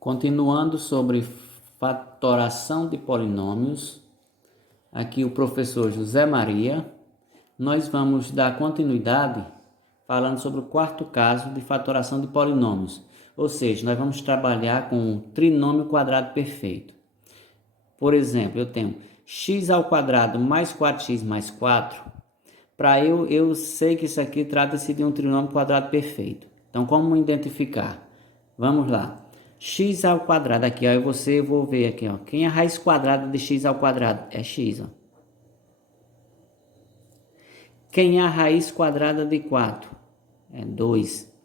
Continuando sobre fatoração de polinômios, aqui o professor José Maria, nós vamos dar continuidade falando sobre o quarto caso de fatoração de polinômios, ou seja, nós vamos trabalhar com um trinômio quadrado perfeito. Por exemplo, eu tenho x ao quadrado mais 4x mais 4. Para eu sei que isso aqui trata-se de um trinômio quadrado perfeito. Então, como identificar? Vamos lá. X ao quadrado aqui, ó, eu vou ver aqui, ó. Quem é a raiz quadrada de x ao quadrado? É x, ó. Quem é a raiz quadrada de 4? É 2.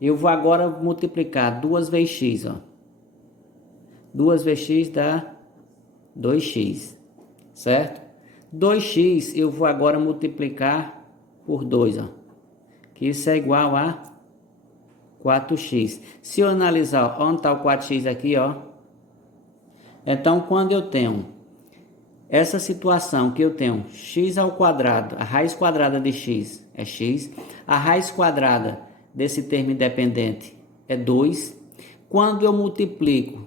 Eu vou agora multiplicar 2 vezes x, ó. 2 vezes x dá 2x, certo? 2x eu vou agora multiplicar por 2, ó. Que isso é igual a 4x. Se eu analisar, onde está o 4x aqui, ó. Então, quando eu tenho essa situação que eu tenho x ao quadrado, a raiz quadrada de x é x, a raiz quadrada desse termo independente é 2. Quando eu multiplico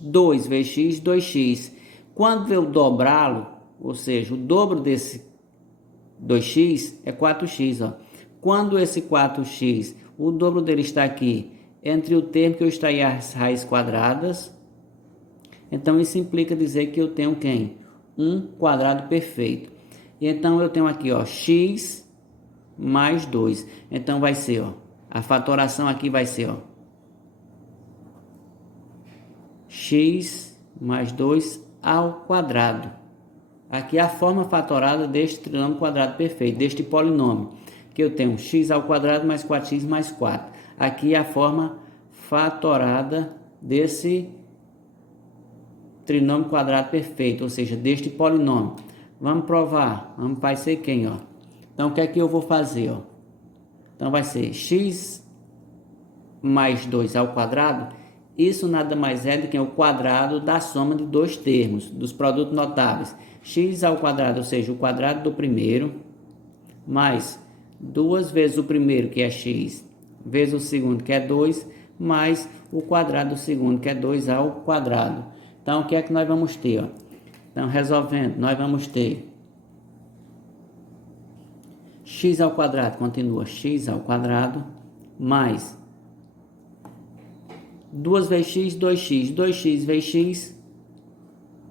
2 vezes x, 2x. Quando eu dobrá-lo, ou seja, o dobro desse 2x é 4x, ó. Quando esse 4x, o dobro dele está aqui, entre o termo que eu extraí as raízes quadradas, então isso implica dizer que eu tenho quem? Um quadrado perfeito. E então eu tenho aqui, ó, x mais 2. Então vai ser, ó, a fatoração aqui vai ser, ó, x mais 2 ao quadrado. Aqui é a forma fatorada deste trinômio quadrado perfeito, deste polinômio, que eu tenho x ao quadrado mais 4x mais 4. Aqui é a forma fatorada desse trinômio quadrado perfeito, ou seja, deste polinômio. Vamos provar. Vai ser quem, ó? Então, o que é que eu vou fazer, ó? Então, vai ser x mais 2 ao quadrado. Isso nada mais é do que o quadrado da soma de dois termos, dos produtos notáveis. X ao quadrado, ou seja, o quadrado do primeiro, mais 2 vezes o primeiro, que é x, vezes o segundo, que é 2, mais o quadrado do segundo, que é 2 ao quadrado. Então, o que é que nós vamos ter, ó? Então, resolvendo, nós vamos ter x ao quadrado, continua x ao quadrado, mais 2 vezes x, 2x. 2x vezes x,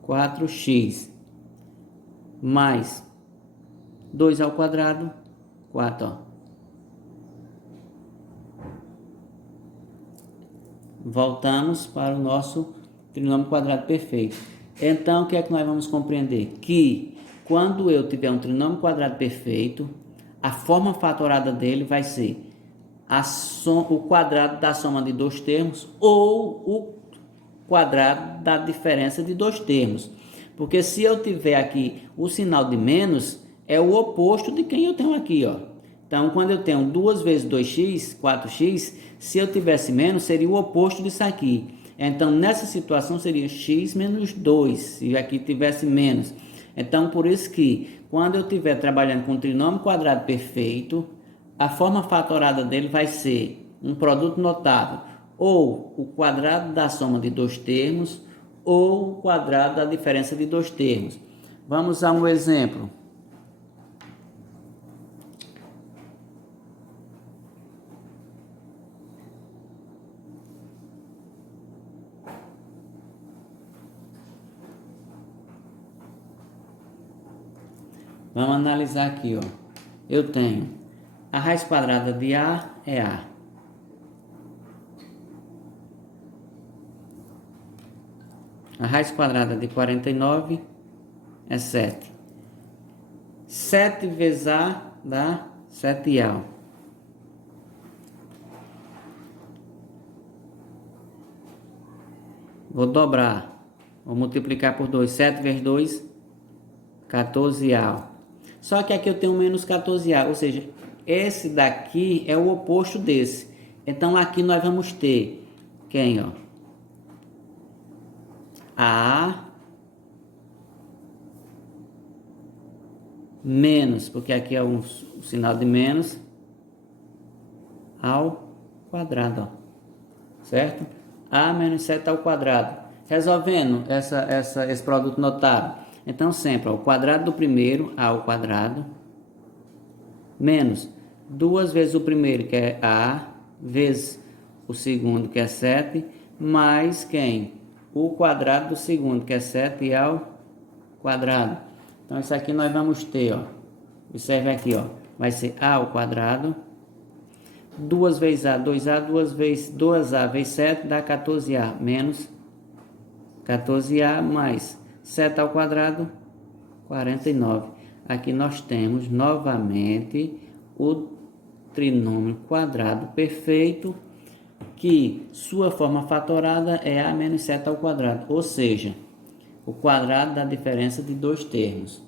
4x. Mais 2 ao quadrado, 4, ó. Voltamos para o nosso trinômio quadrado perfeito. Então, o que é que nós vamos compreender? Que quando eu tiver um trinômio quadrado perfeito, a forma fatorada dele vai ser o quadrado da soma de dois termos ou o quadrado da diferença de dois termos. Porque se eu tiver aqui o sinal de menos, é o oposto de quem eu tenho aqui, ó. Então, quando eu tenho 2 vezes 2x, 4x, se eu tivesse menos, seria o oposto disso aqui. Então, nessa situação, seria x menos 2, se aqui tivesse menos. Então, por isso que, quando eu estiver trabalhando com um trinômio quadrado perfeito, a forma fatorada dele vai ser um produto notável, ou o quadrado da soma de dois termos, ou o quadrado da diferença de dois termos. Vamos a um exemplo. Vamos analisar aqui, ó. Eu tenho a raiz quadrada de A é A. A raiz quadrada de 49 é 7. 7 vezes A dá 7A. Vou dobrar. Vou multiplicar por 2. 7 vezes 2, 14A. Só que aqui eu tenho menos 14A, ou seja, esse daqui é o oposto desse. Então, aqui nós vamos ter quem, ó? A menos, porque aqui é um sinal de menos, ao quadrado, ó. Certo? a menos 7 ao quadrado. Resolvendo esse produto notável. Então, sempre ó, o quadrado do primeiro, a ao quadrado, menos 2 vezes o primeiro, que é a, vezes o segundo, que é 7, mais quem? O quadrado do segundo, que é 7 ao quadrado. Então, isso aqui nós vamos ter, ó. Observe aqui, ó. Vai ser a ao quadrado. 2 vezes a, 2a, 2a vezes 7 dá 14a, menos 14a mais 7 ao quadrado, 49. Aqui nós temos novamente o trinômio quadrado perfeito, que sua forma fatorada é a menos 7 ao quadrado, ou seja, o quadrado da diferença de dois termos.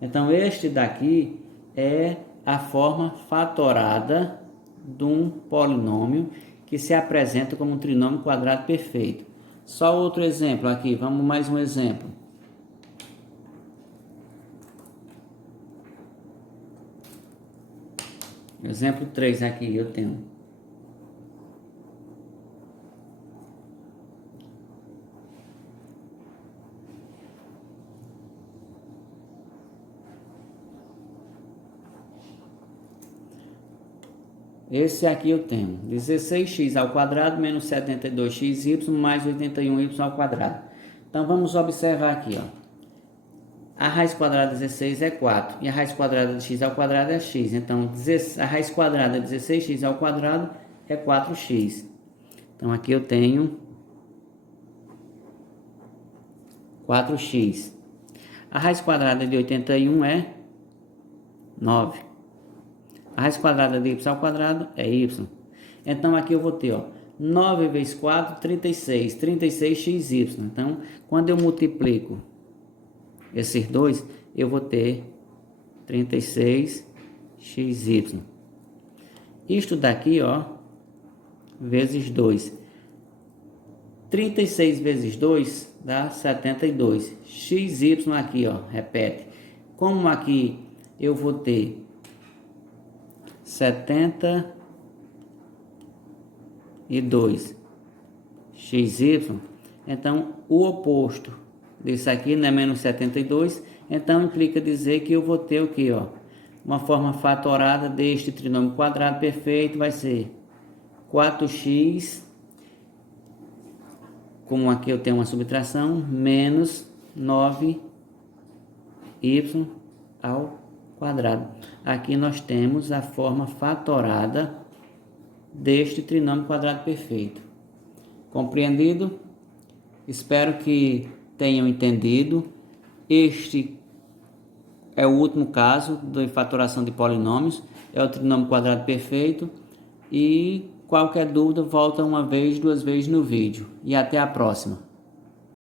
Então, este daqui é a forma fatorada de um polinômio que se apresenta como um trinômio quadrado perfeito. Só outro exemplo aqui, vamos mais um exemplo. Exemplo 3 aqui eu tenho. Esse aqui eu tenho 16x ao quadrado menos 72xy mais 81y ao quadrado. Então vamos observar aqui, ó. A raiz quadrada de 16 é 4 e a raiz quadrada de x ao quadrado é x. Então a raiz quadrada de 16x ao quadrado é 4x. Então aqui eu tenho 4x. A raiz quadrada de 81 é 9. A raiz quadrada de y ao quadrado é y. Então, aqui eu vou ter, ó, 9 vezes 4, 36. 36xy. Então, quando eu multiplico esses dois, eu vou ter 36xy. Isto daqui, ó, vezes 2. 36 vezes 2 dá 72. Xy aqui, ó, repete. Como aqui eu vou ter 72 xy, então o oposto desse aqui não é menos 72, então implica dizer que eu vou ter o que, ó, uma forma fatorada deste trinômio quadrado perfeito vai ser 4x, como aqui eu tenho uma subtração, menos 9y ao quadrado. Aqui nós temos a forma fatorada deste trinômio quadrado perfeito. Compreendido? Espero que tenham entendido. Este é o último caso de fatoração de polinômios, é o trinômio quadrado perfeito, e qualquer dúvida volta uma vez, duas vezes no vídeo. E até a próxima.